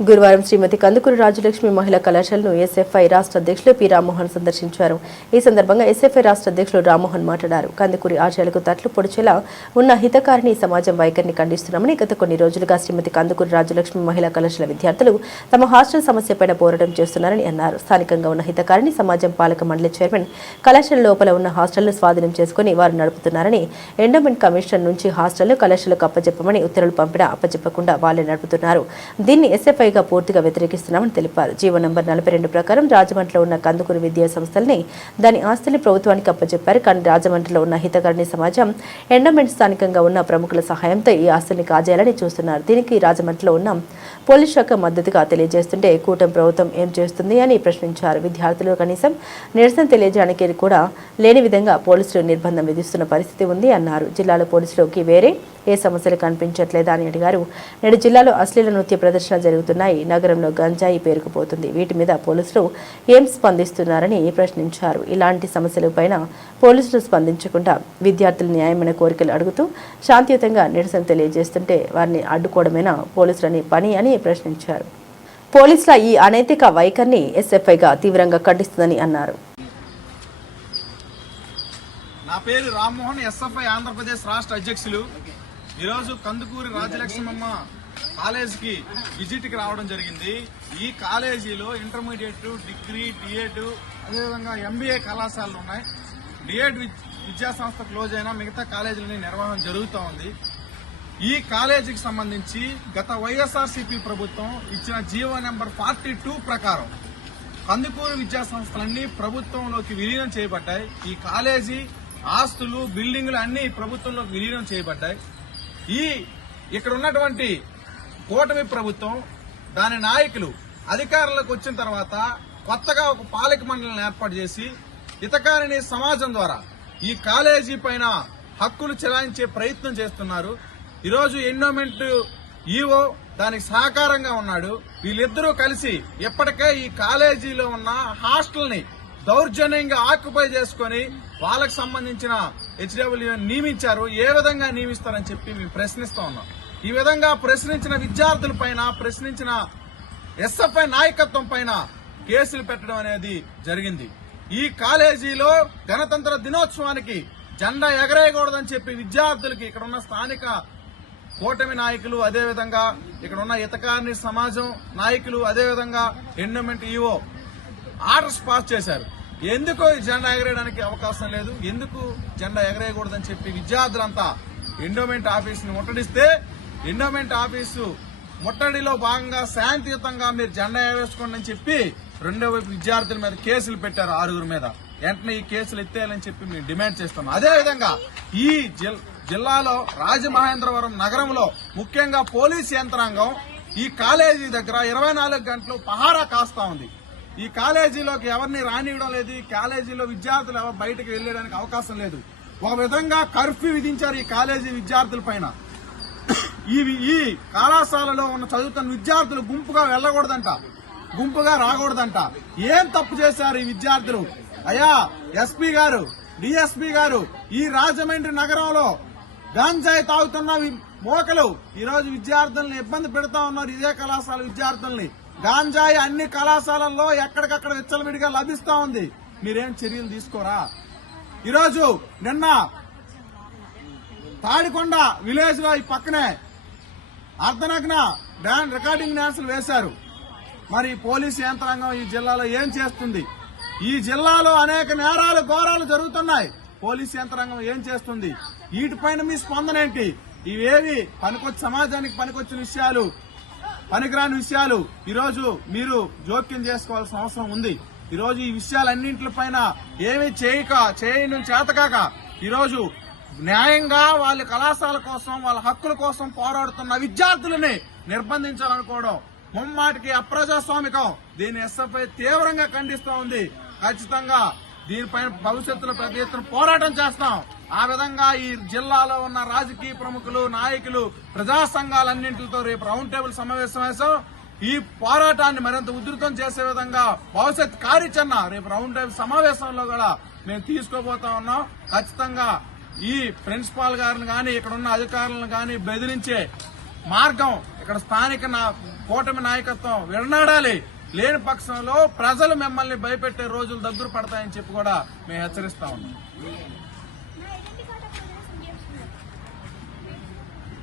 గురువారం శ్రీమతి కందుకూరి రాజలక్ష్మి మహిళా కళాశాలను ఎస్ఎఫ్ఐ రాష్ట్ర అధ్యక్షులు పి రామ్మోహన్ సందర్శించారు. ఈ సందర్భంగా ఎస్ఎఫ్ఐ రాష్ట్ర అధ్యక్షులు రామ్మోహన్ మాట్లాడారు. కందుకూరి ఆశయాలకు తట్లు పొడిచేలా ఉన్న హితకారిణి సమాజం వైఖరిని ఖండిస్తున్నామని, గత కొన్ని రోజులుగా శ్రీమతి కందుకూరి రాజలక్ష్మి మహిళా కళాశాల విద్యార్థులు తమ హాస్టల్ సమస్యపై పోరాటం చేస్తున్నారని అన్నారు. స్థానికంగా ఉన్న హితకారిణి సమాజం పాలక మండలి చైర్మన్ కళాశాల లోపల ఉన్న హాస్టల్ను స్వాధీనం చేసుకుని వారు నడుపుతున్నారని, ఎండోమెంట్ కమిషన్ నుంచి హాస్టల్ కళాశాలకు అప్పచెప్పమని ఉత్తర్వులు పంపినా అప్పచెప్పకుండా వాళ్లే నడుపుతున్నారు. దీన్ని ఎస్ఎఫ్ఐ పూర్తిగా వ్యతిరేకిస్తున్నామని తెలిపారు. జీవో నంబర్ 42 ప్రకారం రాజమండ్రిలో ఉన్న కందుకూరి విద్యా సంస్థల్ని దాని ఆస్తుల్ని ప్రభుత్వానికి అప్పచెప్పారు. కానీ రాజమండ్రిలో ఉన్న హితకారిణి సమాజం ఎండోమెంట్ స్థానికంగా ఉన్న ప్రముఖుల సహాయంతో ఈ ఆస్తుల్ని కాజేయాలని చూస్తున్నారు. దీనికి రాజమండ్రిలో ఉన్న పోలీస్ శాఖ మద్దతుగా తెలియజేస్తుంటే కూటమి ప్రభుత్వం ఏం చేస్తుంది అని ప్రశ్నించారు. విద్యార్థులు కనీసం నిరసన తెలియజేయడానికి కూడా లేని విధంగా పోలీసులు నిర్బంధం విధిస్తున్న పరిస్థితి ఉంది అన్నారు. జిల్లాలో పోలీసులకి వేరే ఏ సమస్యలు కనిపించట్లేదా అని అడిగారు. నేడు జిల్లాలో అశ్లీల నృత్య ప్రదర్శన జరుగుతున్నాయి. నగరంలో గంజాయి పేరుకుపోతుంది. వీటి మీద పోలీసులు ఏం స్పందిస్తున్నారని ప్రశ్నించారు. ఇలాంటి సమస్యలపైన పోలీసులు స్పందించకుండా విద్యార్థుల న్యాయమైన కోరికలు అడుగుతూ శాంతియుతంగా నిరసన తెలియజేస్తుంటే వారిని అడ్డుకోవడమేనా పోలీసులని పని అని ప్రశ్నించారు. పోలీసుల ఈ అనైతిక వైఖరిని ఎస్ఎఫ్ఐగా తీవ్రంగా ఖండిస్తుందని అన్నారు. నా పేరు రామ్మోహన్, ఎస్ఎఫ్ఐ ఆంధ్రప్రదేశ్ రాష్ట్ర అధ్యక్షులు. ఈరోజు కందుకూరి రాజలక్ష్మమ్మ కాలేజీకి విజిట్కి రావడం జరిగింది. ఈ కాలేజీలో ఇంటర్మీడియట్, డిగ్రీ, డిఎడ్, అదేవిధంగా ఎంబీఏ కళాశాలలు ఉన్నాయి. డిఎడ్ విద్యా సంస్థ క్లోజ్ అయినా మిగతా కాలేజీలని నిర్వహణ జరుగుతూ ఉంది. ఈ కాలేజీకి సంబంధించి గత వైఎస్ఆర్సీపీ ప్రభుత్వం ఇచ్చిన జీవో నెంబర్ 42 ప్రకారం కందుకూరు విద్యా సంస్థలన్నీ ప్రభుత్వంలోకి విలీనం చేయబడ్డాయి. ఈ కాలేజీ ఆస్తులు, బిల్డింగులు అన్ని ప్రభుత్వంలోకి విలీనం చేయబడ్డాయి. ఇక్కడ ఉన్నటువంటి కూటమి ప్రభుత్వం, దాని నాయకులు అధికారంలోకి వచ్చిన తర్వాత కొత్తగా ఒక పాలక మండలిని ఏర్పాటు చేసి హితకారిణి సమాజం ద్వారా ఈ కాలేజీ పైన హక్కులు చెలాయించే ప్రయత్నం చేస్తున్నారు. ఈరోజు ఎండోమెంట్ ఈవో దానికి సహకారంగా ఉన్నాడు. వీళ్ళిద్దరూ కలిసి ఇప్పటికే ఈ కాలేజీలో ఉన్న హాస్టల్ ని దౌర్జన్యంగా ఆక్యుపై చేసుకుని వాళ్ళకు సంబంధించిన హెచ్డబ్ల్యూ నియమించారు. ఏ విధంగా నియమిస్తారని చెప్పి మేము ప్రశ్నిస్తా ఉన్నాం. ఈ విధంగా ప్రశ్నించిన విద్యార్థుల పైన, ప్రశ్నించిన ఎస్ఎఫ్ఐ నాయకత్వం పైన కేసులు పెట్టడం అనేది జరిగింది. ఈ కాలేజీలో గణతంత్ర దినోత్సవానికి జెండా ఎగరేయకూడదని చెప్పి విద్యార్థులకి ఇక్కడ ఉన్న స్థానిక కూటమి నాయకులు, అదేవిధంగా ఇక్కడ ఉన్న హితకారిణి సమాజం నాయకులు, అదేవిధంగా ఎండోమెంట్ ఈవో ఆర్డర్స్ పాస్ చేశారు. ఎందుకు జెండా ఎగరేయడానికి అవకాశం లేదు, ఎందుకు జెండా ఎగరేయకూడదని చెప్పి విద్యార్థులంతా ఎండోమెంట్ ఆఫీసుని ముట్టడిస్తే, ఎండోమెంట్ ఆఫీసు ముట్టడిలో భాగంగా శాంతియుతంగా మీరు జెండా ఎగరేసుకోండి అని చెప్పి రెండో వైపు విద్యార్థుల మీద కేసులు పెట్టారు. 6 మీద. వెంటనే ఈ కేసులు ఎత్తేయాలని చెప్పి మేము డిమాండ్ చేస్తున్నాం. అదేవిధంగా ఈ జిల్లాలో రాజమహేంద్రవరం నగరంలో ముఖ్యంగా పోలీస్ యంత్రాంగం ఈ కాలేజీ దగ్గర 24 గంటలు పహారా కాస్తా ఉంది. ఈ కాలేజీలోకి ఎవరిని రానివ్వడం లేదు. ఈ కాలేజీలో విద్యార్థులు ఎవరు బయటకు వెళ్లడానికి అవకాశం లేదు. ఒక విధంగా కర్ఫ్యూ విధించారు ఈ కాలేజీ విద్యార్థుల పైన. ఈ కళాశాలలో ఉన్న చదువుతున్న విద్యార్థులు గుంపుగా వెళ్లకూడదంట, గుంపుగా రాకూడదంట. ఏం తప్పు చేశారు ఈ విద్యార్థులు? అయ్యా ఎస్పీ గారు, డిఎస్పీ గారు, ఈ రాజమండ్రి నగరంలో గంజాయి తాగుతున్న మోకలు ఈరోజు విద్యార్థుల్ని ఇబ్బంది పెడతా ఉన్నారు. ఇదే కళాశాల విద్యార్థుల్ని గాంజాయి అన్ని కళాశాలల్లో ఎక్కడికక్కడ విచ్చలవిడిగా లభిస్తా ఉంది. మీరేం చర్యలు తీసుకోరా? ఈరోజు నిన్న తాడికొండ విలేజ్ లో ఈ పక్కనే అర్ధనగ్న రికార్డింగ్ డాన్సులు వేశారు. మరి పోలీసు యంత్రాంగం ఈ జిల్లాలో ఏం చేస్తుంది? ఈ జిల్లాలో అనేక నేరాలు, ఘోరాలు జరుగుతున్నాయి. పోలీసు యంత్రాంగం ఏం చేస్తుంది? వీటిపైన మీ స్పందన ఏంటి? ఇవేవి సమాజానికి పనికొచ్చిన విషయాలు, పనికిరాని విషయాలు ఈరోజు మీరు జోక్యం చేసుకోవాల్సిన అవసరం ఉంది. ఈరోజు ఈ విషయాలన్నింటిపైన ఏమీ చేయని చేతకాక ఈరోజు న్యాయంగా వాళ్ళ కళాశాల కోసం, వాళ్ళ హక్కుల కోసం పోరాడుతున్న విద్యార్థులని నిర్బంధించాలనుకోవడం ముమ్మాటికి అప్రజాస్వామికం. దీన్ని ఎస్ఎఫ్ఐ తీవ్రంగా ఖండిస్తూ ఉంది. ఖచ్చితంగా దీనిపైన భవిష్యత్తులో పెద్ద ఎత్తున పోరాటం చేస్తాం. ఆ విధంగా ఈ జిల్లాలో ఉన్న రాజకీయ ప్రముఖులు, నాయకులు, ప్రజా సంఘాలన్నింటితో రేపు రౌండ్ టేబుల్ సమావేశం ఈ పోరాటాన్ని మరింత ఉధృతం చేసే విధంగా భవిష్యత్ కార్యాచరణ రేపు రౌండ్ టేబుల్ సమావేశంలో కూడా మేము తీసుకోబోతా ఉన్నాం. ఖచ్చితంగా ఈ ప్రిన్సిపాల్ గారిని గాని, ఇక్కడ ఉన్న అధికారులను గాని బెదిరించే మార్గం ఇక్కడ స్థానిక కూటమి నాయకత్వం విడనాడాలి. లేని పక్షంలో ప్రజలు మిమ్మల్ని భయపెట్టే రోజులు దగ్గర పడతాయని చెప్పి కూడా మేము హెచ్చరిస్తా ఉన్నాం.